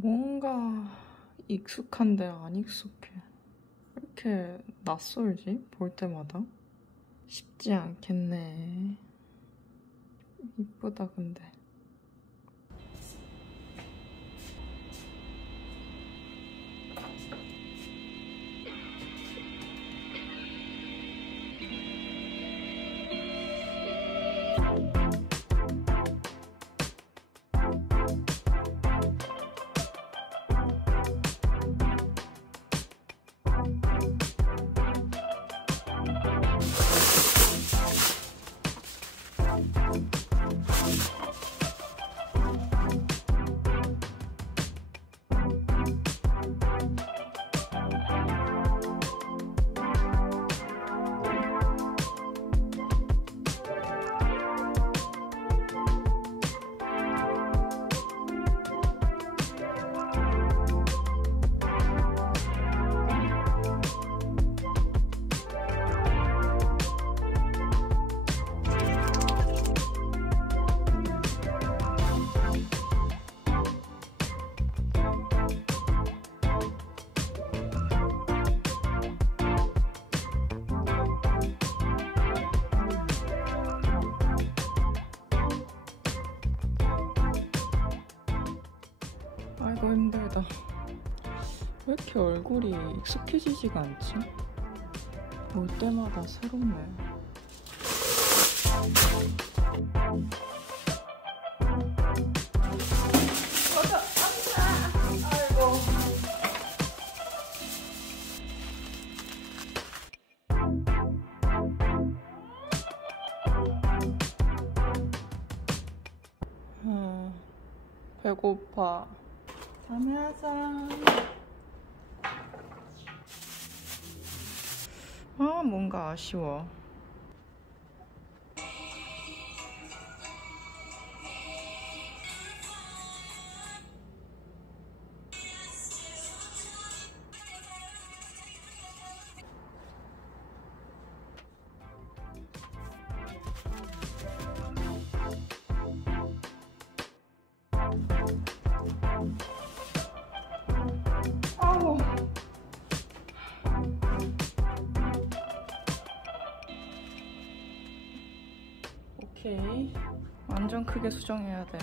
뭔가 익숙한데 안 익숙해. 왜 이렇게 낯설지? 볼 때마다? 쉽지 않겠네. 이쁘다 근데. 아이고 힘들다. 왜 이렇게 얼굴이 익숙해지지가 않지? 볼 때마다 새롭네. 맞아! 아이고. 배고파. 다음에 하자. 아, 뭔가 아쉬워. 아우. 오케이. 완전 크게 수정해야 돼.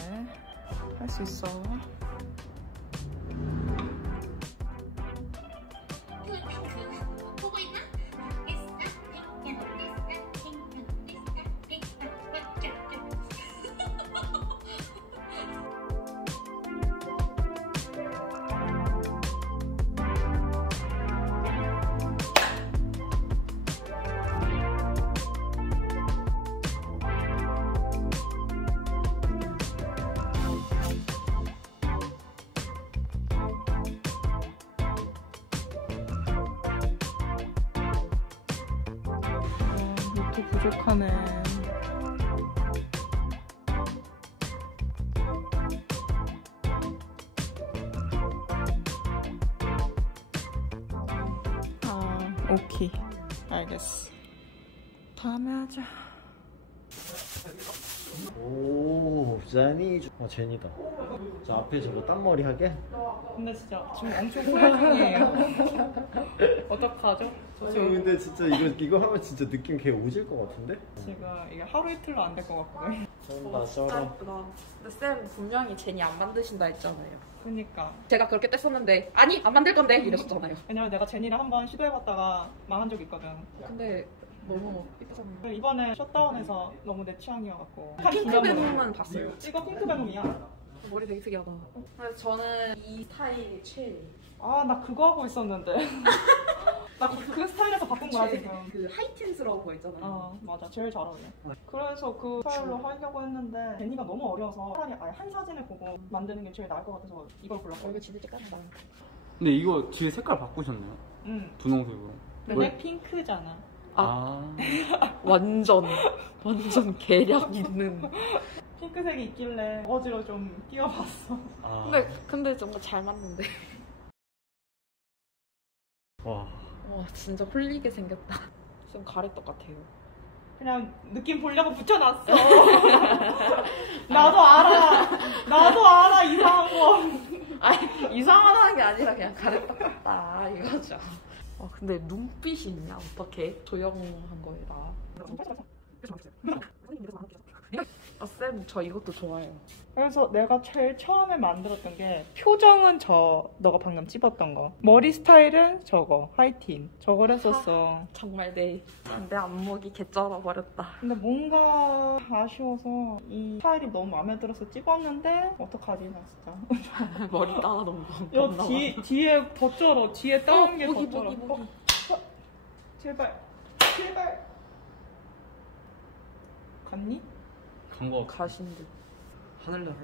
할 수 있어. 또 부족하네. 아, 오케이. 알겠어. 다음에 하자. 오, 제니. 제니다. 저 앞에 저거 딴머리 하게? 근데 진짜 지금 엄청 후회 중이에요. 어떡하죠? 근데 진짜 이거 하면 진짜 느낌 개 오질 것 같은데? 지금 이게 하루 이틀로 안 될 것 같거든. 쩐다 쩔어. 예쁘다. 근데 쌤 분명히 제니 안 만드신다 했잖아요. 그니까. 제가 그렇게 뗐었는데 아니 안 만들 건데 이랬었잖아요. 왜냐면 내가 제니를 한번 시도해봤다가 망한 적이 있거든. 근데 너무 예쁘잖아요. 이번에 셧다운해서 너무 내 취향이어갖고. 핑크베놈은 봤어요. 이거 핑크베놈이야. 머리 되게 특이하다. 그래서 저는 이 스타일이 최애. 아, 나 그거 하고 있었는데. 나 그 스타일에서 바꾼 거야 지금. 그 하이틴스러운 거 있잖아요. 맞아. 제일 잘 어울려. 그래서 그 스타일로 하려고 했는데 제니가 너무 어려워서 차라리 아예 한 사진을 보고 만드는 게 제일 나을 것 같아서 이걸 골랐어. 이거 진짜 찌까다. 근데 이거 뒤에 색깔 바꾸셨나요? 응. 분홍색으로. 근데 핑크잖아. 완전 계략 있는. 핑크색이 있길래 어지로 좀 띄워봤어. 근데 정말 잘 맞는데. 와. 와 진짜 홀리게 생겼다. 좀 가래떡 같아요. 그냥 느낌 보려고 붙여놨어. 나도 알아 이상한 거. 아니 이상하다는 게 아니라 그냥 가랬다 깠다 이거죠. 근데 눈빛이 있냐? 어떻게 조용한 거에다. 쌤 저 이것도 좋아해요. 그래서 내가 제일 처음에 만들었던 게 표정은 너가 방금 찝었던 거, 머리 스타일은 저거 하이틴 저걸 했었어. 정말 내 안목이 개쩔어 버렸다. 근데 뭔가 아쉬워서 이 스타일이 너무 마음에 들어서 찝었는데 어떡하지 나 진짜. 머리 따라 너무 야 뒤에 더 쩔어. 뒤에 따는 게 더 쩔어. 보기. 제발 갔니? 간거 가신 듯. 하늘 날로?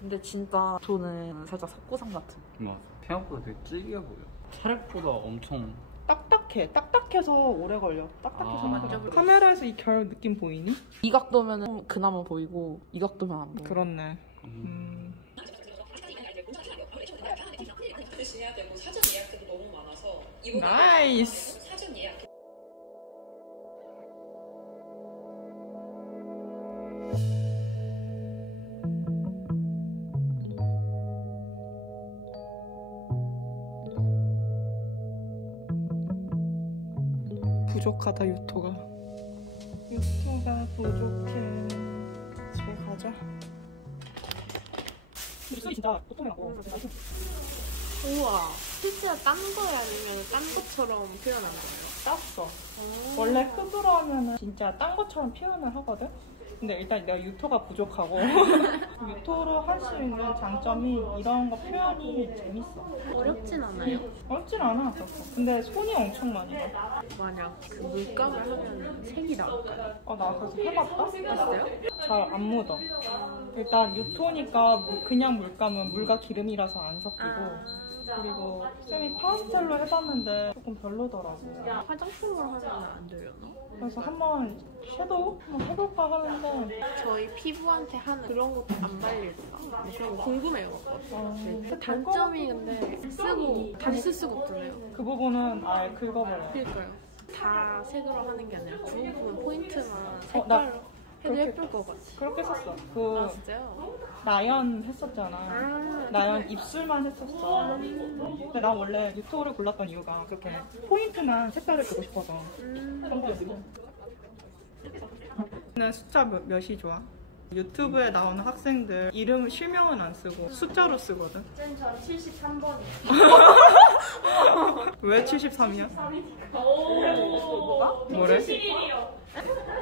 근데 진짜 저는 살짝 석고상 같은. 맞아. 생각보다 되게 질겨 보여. 차력보다 엄청 딱딱해서 오래 걸려. 딱딱해서 오래 걸려. 카메라에서 이 결 느낌 보이니? 이 각도면 그나마 보이고 이 각도면 안 보여. 그렇네. 대신해야 되고 사전 예약도 너무 많아서 나이스. 사전 예약. 부족하다 유토가 부족해. 집에 가자. 근데 진짜 보통이라고. 우와, 실제로 딴 거야 아니면 딴 것처럼 표현한 거예요? 땄어. 원래 흙으로 하면은 진짜 딴 것처럼 표현을 하거든? 근데 일단 내가 유토가 부족하고 유토로 할 수 있는 장점이 이런 거 표현이 재밌어. 어렵진 않아요? 어렵진 않아. 근데 손이 엄청 많이 가. 만약 그 물감을 하면 색이 나올까요? 나 그래서 해봤다? 됐어요? 잘 안 묻어. 일단 유토니까 그냥 물감은 물과 기름이라서 안 섞이고 그리고 쌤이 파스텔로 해봤는데 조금 별로더라고. 화장품으로 하면 안 되려나? 그래서 한번 섀도우 한번 해볼까 하는데 저희 피부한테 하는 그런 것도 안 말릴까? 뭐 그런 거 궁금해요. 근데 단점이 근데 쓰고 다시 쓸 수가 없잖아요. 그 부분은 아예 긁어버려요. 그러니까요. 다 색으로 하는 게 아니라 그 부분 포인트만 나 색깔로 해도 그렇게- 예쁠 것 같아. 그렇게 썼어. 아 진짜요? 나연 했었잖아. 아, 나연 입술만 했었어. 근데 나 원래 유토를 골랐던 이유가 그렇게 포인트만 색깔을 주고 싶어서. 는 숫자 몇이 좋아? 유튜브에 나오는 학생들 이름 실명은 안 쓰고 숫자로 쓰거든. 전 73번이요. 왜 73이야? 뭐래?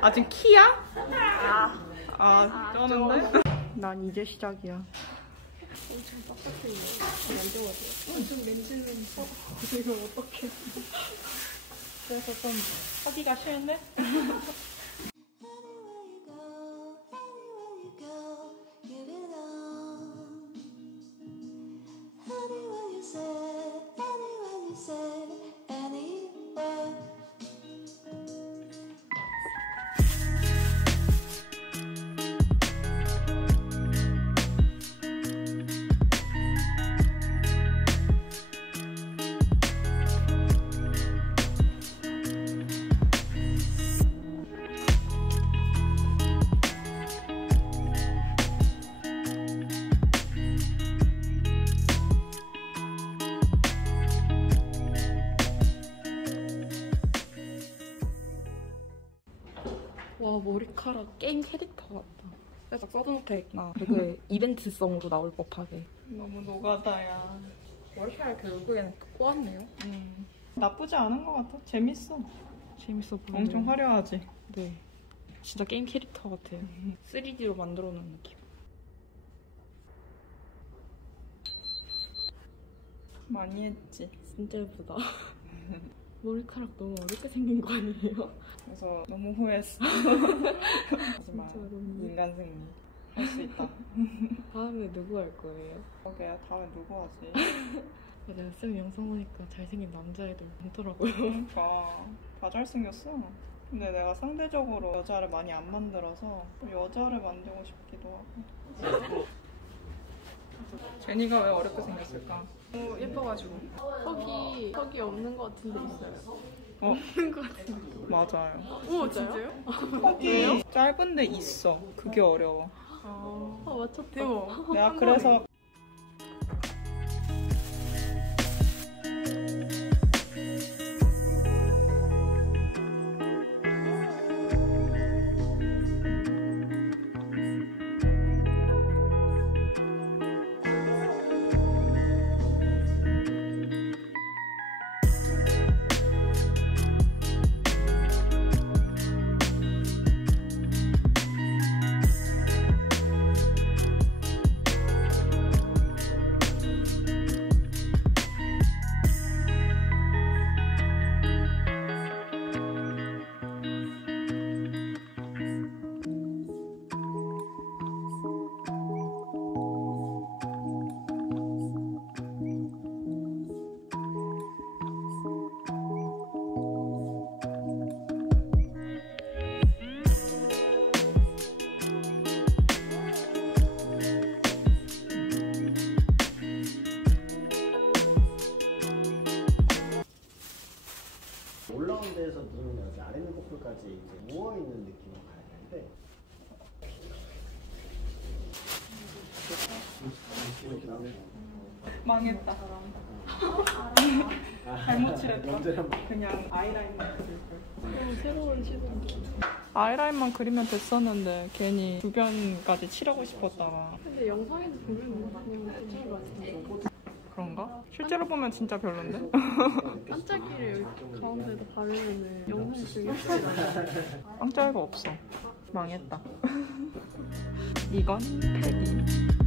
아 지금 키야? 쩌는데? 난 이제 시작이야. 엄청 빡빡해요. 만져봐도 엄청 맨질맨질. 이거 어떡해. 그래서 좀 하기가 싫네? 와 머리카락 게임 캐릭터 같다. 살짝 서든어택나 되게 이벤트성으로 나올 법하게. 너무 노가다야. 머리카락 결국에는 꼬았네요. 나쁘지 않은 것 같아. 재밌어. 재밌어 보여요. 엄청 화려하지. 네. 진짜 게임 캐릭터 같아요. 3D로 만들어 놓은 느낌. 많이 했지. 진짜 예쁘다. 머리카락 너무 어렵게 생긴 거 아니에요? 그래서 너무 후회했어. 하지만 진짜로. 인간 승리. 할 수 있다. 다음에 누구 할 거예요? 그러게 다음에 누구 하지? 내가 쌤 영상 보니까 잘생긴 남자애들 많더라고요. 그러니까 다 잘생겼어. 근데 내가 상대적으로 여자를 많이 안 만들어서 여자를 만들고 싶기도 하고. 제니가 왜 어렵게 생겼을까? 예뻐가지고. 턱이 없는 것 같은데 있어요. 없는 것 같은데. 맞아요. 오 진짜요? 턱이 짧은데 있어. 그게 어려워. 맞췄다. 대박. 내가 그래서 누워있는 느낌으로 가야 되는데 망했다. 잘못 칠했다. 그냥 아이라인만 그릴 걸. 새로운 시도. 아이라인만 그리면 됐었는데 괜히 주변까지 칠하고 싶었다가. 근데 영상에서 보면 그냥 괜찮은 것 같은데. 그런가? 실제로 보면 진짜 별론데? 반짝이를 여기 가운데다 바르면은 영상 중에 예쁘지 않아. 깜짝이가 없어. 망했다. 이건 패디.